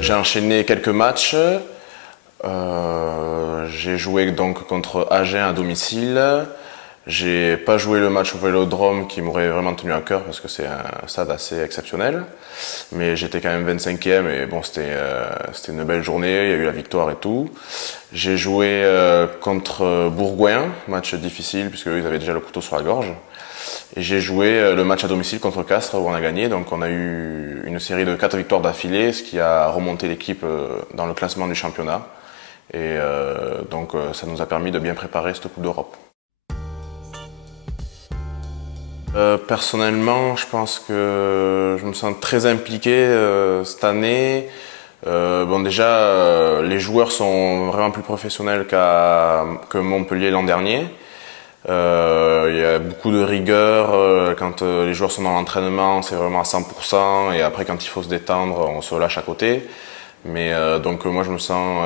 J'ai enchaîné quelques matchs. J'ai joué donc contre Agen à domicile. J'ai pas joué le match au Vélodrome qui m'aurait vraiment tenu à cœur parce que c'est un stade assez exceptionnel. Mais j'étais quand même 25e et bon, c'était une belle journée, il y a eu la victoire et tout. J'ai joué contre Bourgoin, match difficile puisque ils avaient déjà le couteau sur la gorge. Et j'ai joué le match à domicile contre Castres où on a gagné. Donc on a eu une série de 4 victoires d'affilée, ce qui a remonté l'équipe dans le classement du championnat. Et donc ça nous a permis de bien préparer cette Coupe d'Europe. Personnellement, je pense que je me sens très impliqué cette année. Bon déjà, les joueurs sont vraiment plus professionnels que Montpellier l'an dernier. Il y a beaucoup de rigueur. Quand les joueurs sont dans l'entraînement, c'est vraiment à 100%. Et après, quand il faut se détendre, on se lâche à côté. Mais donc moi, je me sens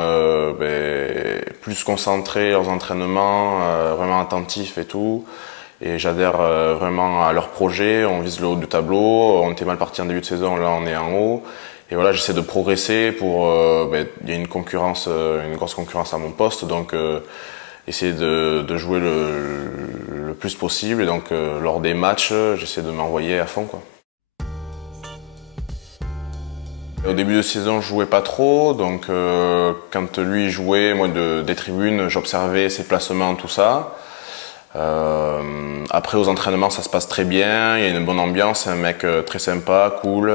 plus concentré aux entraînements, vraiment attentif et tout. Et j'adhère vraiment à leur projet. On vise le haut du tableau. On était mal parti en début de saison, là on est en haut. Et voilà, j'essaie de progresser pour. Il y a une concurrence, une grosse concurrence à mon poste, donc essayer de jouer le plus possible. Et donc lors des matchs, j'essaie de m'envoyer à fond, quoi. Au début de saison, je jouais pas trop, donc quand lui jouait, moi des tribunes, j'observais ses placements, tout ça. Après aux entraînements ça se passe très bien, il y a une bonne ambiance, c'est un mec très sympa, cool.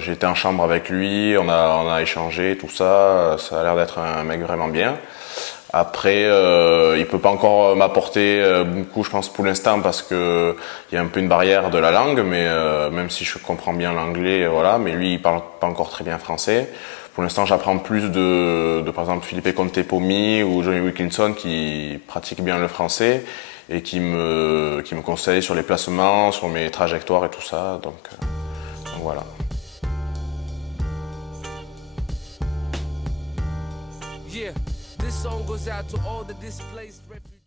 J'ai été en chambre avec lui, on a échangé, tout ça, ça a l'air d'être un mec vraiment bien. Après, il peut pas encore m'apporter beaucoup, je pense, pour l'instant, parce que il y a un peu une barrière de la langue, mais même si je comprends bien l'anglais, voilà, mais lui, il parle pas encore très bien français. Pour l'instant, j'apprends plus de par exemple Philippe Conte-Pomi ou Johnny Wilkinson qui pratiquent bien le français et qui me conseillent sur les placements, sur mes trajectoires et tout ça. Donc voilà. Yeah, this song goes out to all the displaced refugees.